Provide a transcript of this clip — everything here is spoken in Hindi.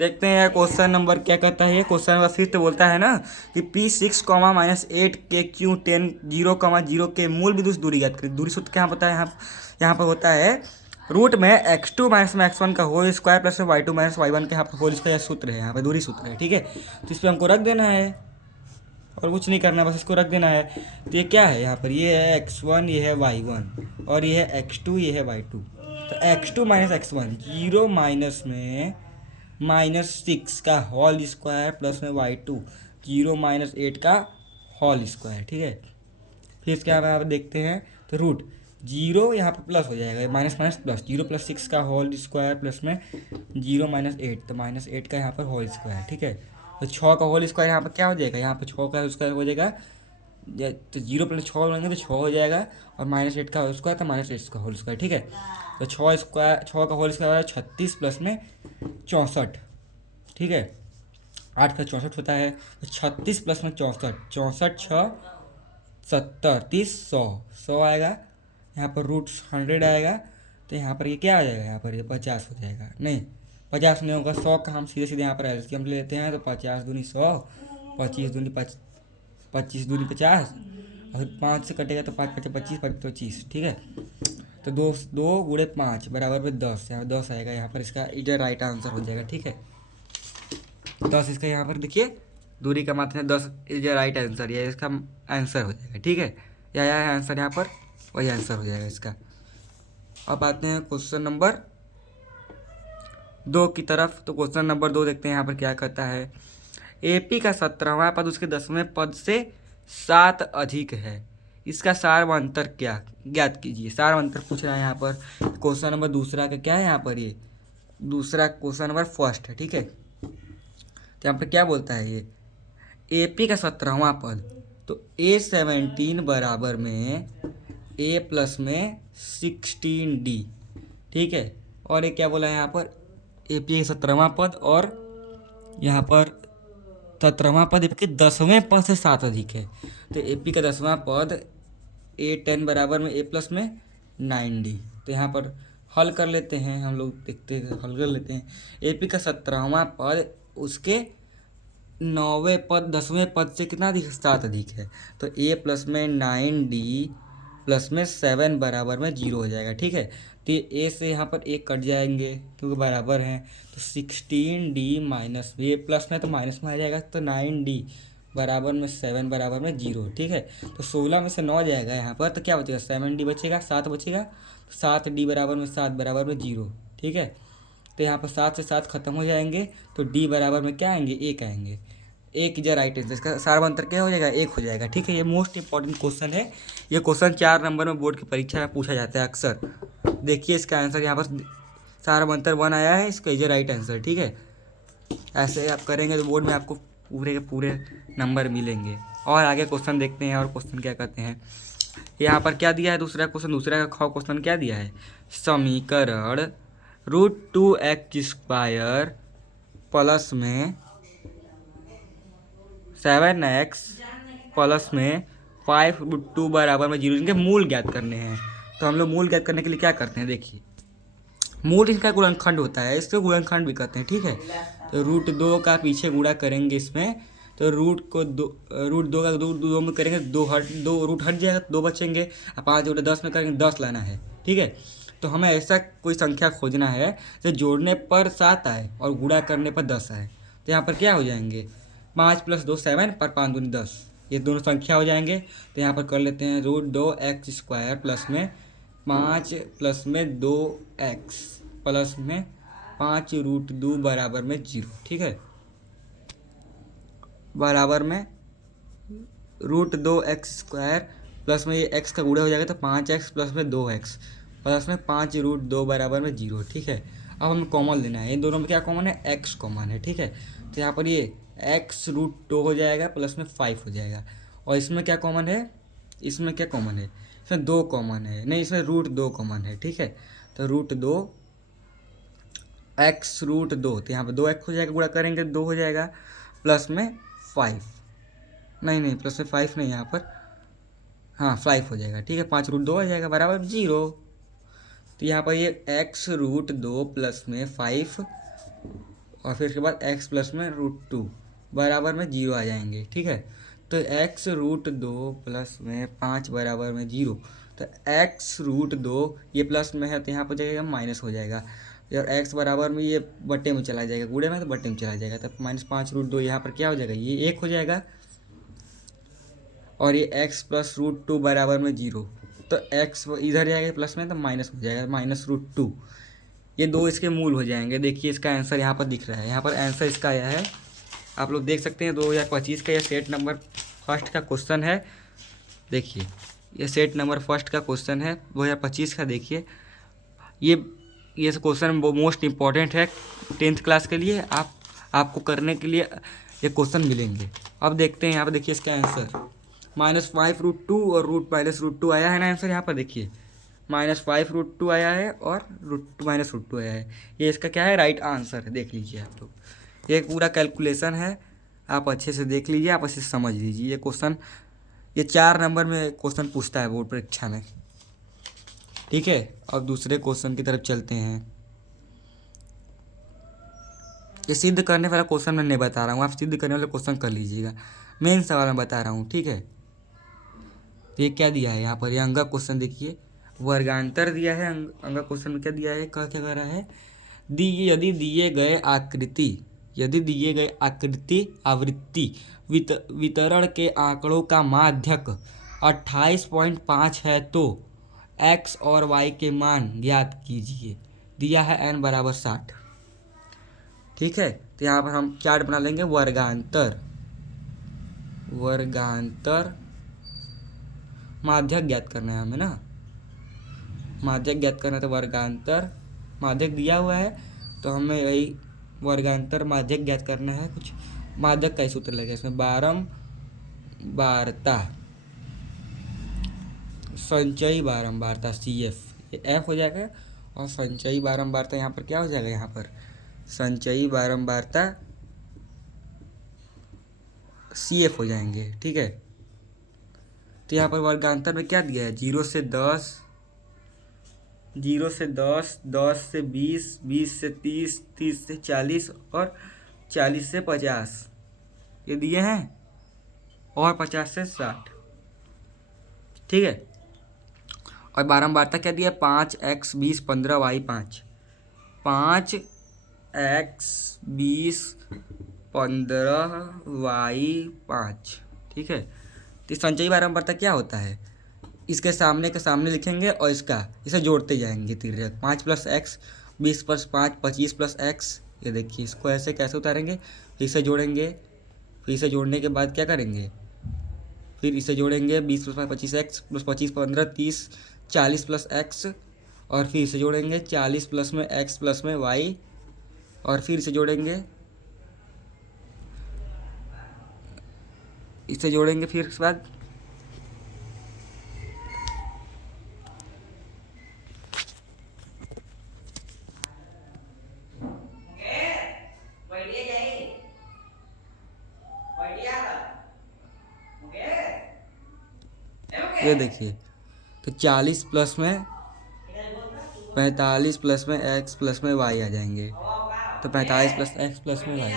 देखते हैं यार क्वेश्चन नंबर क्या कहता है। ये क्वेश्चन नंबर फिर तो बोलता है ना कि P6 कॉमा -8 के Q10 0,0 के मूल विदुष दूरी ज्ञात करें। दूरी सूत्र क्या होता है यहाँ पर होता है रूट में x2 में x1 का होल स्क्वायर प्लस में y2 y1 के यहाँ पर होल स्क्वायर सूत्र है। यहाँ पर दूरी सूत्र है, ठीक है। तो इस पर हमको रख देना है और कुछ नहीं करना, बस इसको रख देना है। तो ये क्या है यहाँ पर, ये है x1, ये है y1 और ये है x2, ये है y2। तो x2 x1 जीरो माइनस में -6 का होल स्क्वायर प्लस में y2 जीरो -8 का होल स्क्वायर, ठीक है। फिर इसके यहाँ पर देखते हैं तो रूट जीरो यहाँ पर प्लस हो जाएगा, माइनस माइनस प्लस, 0 + 6 का होल स्क्वायर प्लस में 0 -8, तो -8 का यहाँ पर होल स्क्वायर, ठीक है। तो 6 का होल स्क्वायर यहाँ पर क्या हो जाएगा, यहाँ पर 6 का स्क्वायर हो जाएगा, तो 0 + 6 बनाएंगे तो 6 हो जाएगा, और -8 का होल स्क्वायर तो -8 का होल स्क्वायर, ठीक है। तो 6 का होल स्क्वायर 36 प्लस में 64, ठीक है। 8 का 64 होता है, तो 36 प्लस में 64, 64 6 70 30 100 100 आएगा। यहाँ पर √100 आएगा, तो यहाँ पर ये क्या आ जाएगा, यहाँ पर ये 50 हो जाएगा। नहीं 50 नहीं होगा, 100 का हम सीधे सीधे यहाँ पर एलसीएम ले लेते हैं। तो 50 दूनी 100, 25 दूनी 25 दूनी 50, और 5 से कटेगा तो 5 5 25 25, ठीक है। तो 2 2 गुणे 5 बराबर में 10, यहाँ 10 आएगा। यहाँ पर इसका इधर राइट आंसर हो जाएगा, ठीक है। 10 इसका यहाँ पर देखिए दूरी का मात्रा 10 इज राइट आंसर, ये इसका आंसर हो जाएगा, ठीक है। यह आंसर यहाँ पर वही आंसर हो जाएगा इसका। अब आते हैं क्वेश्चन नंबर 2 की तरफ। तो क्वेश्चन नंबर 2 देखते हैं यहाँ पर क्या कहता है। एपी का 17वां पद उसके 10वें पद से 7 अधिक है, इसका सार्वंतर क्या ज्ञात कीजिए। सार्वंतर पूछ रहा है यहाँ पर। क्वेश्चन नंबर दूसरा का क्या है यहाँ पर, ये दूसरा क्वेश्चन नंबर फर्स्ट है, ठीक है। तो यहाँ पर क्या बोलता है, ये एपी का 17वां पद, तो A17 बराबर में A प्लस में 16D, ठीक है। और ये क्या बोला है यहाँ पर, एपी का 17वां पद, और यहाँ पर 17वां पद एपी के 10वें पद से 7 अधिक है। तो एपी का 10वां पद A10 बराबर में A प्लस में 9D। तो यहाँ पर हल कर लेते हैं हम लोग, देखते हैं हल कर लेते हैं। एपी का 17वां पद उसके 9वें पद 10वें पद से कितना अधिक, 7 अधिक है। तो A प्लस में 9D प्लस में 7 बराबर में 0 हो जाएगा, ठीक है। तो ए से यहाँ पर एक कट जाएंगे क्योंकि बराबर हैं। तो 16D माइनस ए प्लस में तो माइनस में आ जाएगा, तो 9D बराबर में 7 बराबर में 0, ठीक है। तो 16 में से 9 जाएगा यहाँ पर, तो क्या बचेगा, 7D बचेगा, 7 बचेगा, तो 7D बराबर में 7 बराबर में 0, ठीक है। तो यहाँ पर 7 से 7 खत्म हो जाएंगे, तो D बराबर में क्या आएंगे, 1 आएंगे। एक इज राइट आंसर, इसका सार्वंतर क्या हो जाएगा, 1 हो जाएगा, ठीक है। ये मोस्ट इंपॉर्टेंट क्वेश्चन है। ये क्वेश्चन 4 नंबर में बोर्ड की परीक्षा में पूछा जाता है अक्सर। देखिए इसका आंसर यहाँ पर सार्वंतर 1 आया है, इसका इज राइट आंसर, ठीक है। ऐसे आप करेंगे तो बोर्ड में आपको पूरे के पूरे नंबर मिलेंगे। और आगे क्वेश्चन देखते हैं, और क्वेश्चन क्या कहते हैं। यहाँ पर क्या दिया है, दूसरा क्वेश्चन, दूसरा का क्वेश्चन क्या दिया है, समीकरण √2x² प्लस में 7x प्लस में 5√2 बराबर में 0, इनके मूल ज्ञात करने हैं। तो हम लोग मूल ज्ञात करने के लिए क्या करते हैं, देखिए मूल इनका गुणनखंड होता है, इसको गुणनखंड भी कहते हैं, ठीक है। तो √2 का पीछे गुणा करेंगे इसमें, तो √2 का 2 में करेंगे, 2 रूट हट जाएगा, 2 बचेंगे। और 5 × 10 में करेंगे, 10 लाना है, ठीक है। तो हमें ऐसा कोई संख्या खोजना है जो जोड़ने पर 7 आए और गुणा करने पर 10 आए। तो यहाँ पर क्या हो जाएंगे, 5 + 2 7 पर 5 दूनी 10, ये दोनों संख्या हो जाएंगे। तो यहाँ पर कर लेते हैं √2x² प्लस में 5 प्लस में 2x प्लस में 5√2 बराबर में 0, ठीक है। बराबर में √2x² प्लस में ये x का गुणा हो जाएगा, तो 5x प्लस में 2x प्लस में 5√2 बराबर में 0, ठीक है। अब हमें कॉमन लेना है, इन दोनों में क्या कॉमन है, x कॉमन है, ठीक है। तो यहाँ पर ये x√2 हो जाएगा प्लस में 5 हो जाएगा। और इसमें क्या कॉमन है, इसमें क्या कॉमन है, इसमें 2 कॉमन है, नहीं इसमें √2 कॉमन है, ठीक है। तो √2 x√2, तो यहाँ पर 2x हो जाएगा, गुणा करेंगे 2 हो जाएगा, प्लस में 5, नहीं प्लस में 5 नहीं, यहाँ पर हाँ 5 हो जाएगा, ठीक है। 5√2 आ जाएगा बराबर 0। तो यहाँ पर ये x√2 प्लस में 5 और फिर उसके बाद x प्लस में √2 बराबर में 0 आ जाएंगे। ठीक है, तो x √2 प्लस में 5 बराबर में 0, तो x √2 ये प्लस में है तो यहाँ पर जाएगा माइनस हो जाएगा, और x बराबर में ये बट्टे में चला जाएगा, गुणे में तो बट्टे में चला जाएगा, तब -5√2 यहाँ पर क्या हो जाएगा, ये 1 हो जाएगा, और ये x प्लस √2 बराबर में 0, तो x इधर जाएगा प्लस में तो माइनस हो जाएगा, -√2, ये दो इसके मूल हो जाएंगे। देखिए इसका आंसर यहाँ पर दिख रहा है, यहाँ पर आंसर इसका आया है, आप लोग देख सकते हैं 2025 का ये सेट नंबर फर्स्ट का क्वेश्चन है। देखिए ये सेट नंबर फर्स्ट का क्वेश्चन है 2025 का। देखिए ये क्वेश्चन मोस्ट इम्पॉर्टेंट है 10th क्लास के लिए, आपको करने के लिए ये क्वेश्चन मिलेंगे। अब देखते हैं यहाँ पर, देखिए इसका आंसर -5√2 और √-√2 आया है ना आंसर, यहाँ पर देखिए -5√2 आया है और -√2 आया है, ये इसका क्या है, राइट आंसर है। देख लीजिए आप लोग, ये पूरा कैलकुलेशन है, आप अच्छे से देख लीजिए, आप अच्छे से समझ लीजिए। ये क्वेश्चन ये 4 नंबर में क्वेश्चन पूछता है बोर्ड परीक्षा में। ठीक है, अब दूसरे क्वेश्चन की तरफ चलते हैं। ये सिद्ध करने वाला क्वेश्चन मैं नहीं बता रहा हूँ, आप सिद्ध करने वाला क्वेश्चन कर लीजिएगा, मेन सवाल मैं बता रहा हूँ। ठीक है, तो ये क्या दिया है यहाँ पर, ये अंगा क्वेश्चन देखिए, वर्गांतर दिया है। अंगा क्वेश्चन में क्या दिया है, क्या कर रहा है, यदि दिए गए आवृत्ति वितरण के आंकड़ों का माध्यक 28.5 है तो x और y के मान ज्ञात कीजिए। दिया है n बराबर 60। ठीक है, तो यहाँ पर हम चार्ट बना लेंगे, वर्गांतर माध्यक ज्ञात करना है हमें ना, माध्यक ज्ञात करना है, तो वर्गांतर माध्यक दिया हुआ है तो हमें यही वर्गांतर माध्यक ज्ञात करना है। कुछ माध्यक का सूत्र लगेगा इसमें, बारंबारता, संचयी बारंबारता CF, ये F हो जाएगा, और संचयी बारंबारता यहाँ पर क्या हो जाएगा, यहाँ पर संचयी बारंबारता CF हो जाएंगे। ठीक है, तो यहाँ पर वर्गांतर में क्या दिया है, 0 से 10, 10 से 20, 20 से 30, 30 से 40 और 40 से 50 ये दिए हैं, और 50 से 60। ठीक है, और बारंबारता क्या दिया, 5x 20 15 y 5, 5x 20 15 y 5। ठीक है, तो संचयी बारंबारता क्या होता है, इसके सामने के सामने लिखेंगे और इसे जोड़ते जाएंगे तिर्यक, 5 + x 20 + 5 25 + x। ये देखिए इसको ऐसे कैसे उतारेंगे, फिर इसे जोड़ेंगे, फिर इसे जोड़ने के बाद क्या करेंगे, फिर इसे जोड़ेंगे 20 + 5 25x + 25 15 30 40 + x, और फिर इसे जोड़ेंगे 40 प्लस में x प्लस में y, और फिर इसे जोड़ेंगे फिर उसके बाद ये देखिए, तो 40 प्लस में 45 प्लस में x प्लस में y आ जाएंगे, तो 45 + x प्लस में y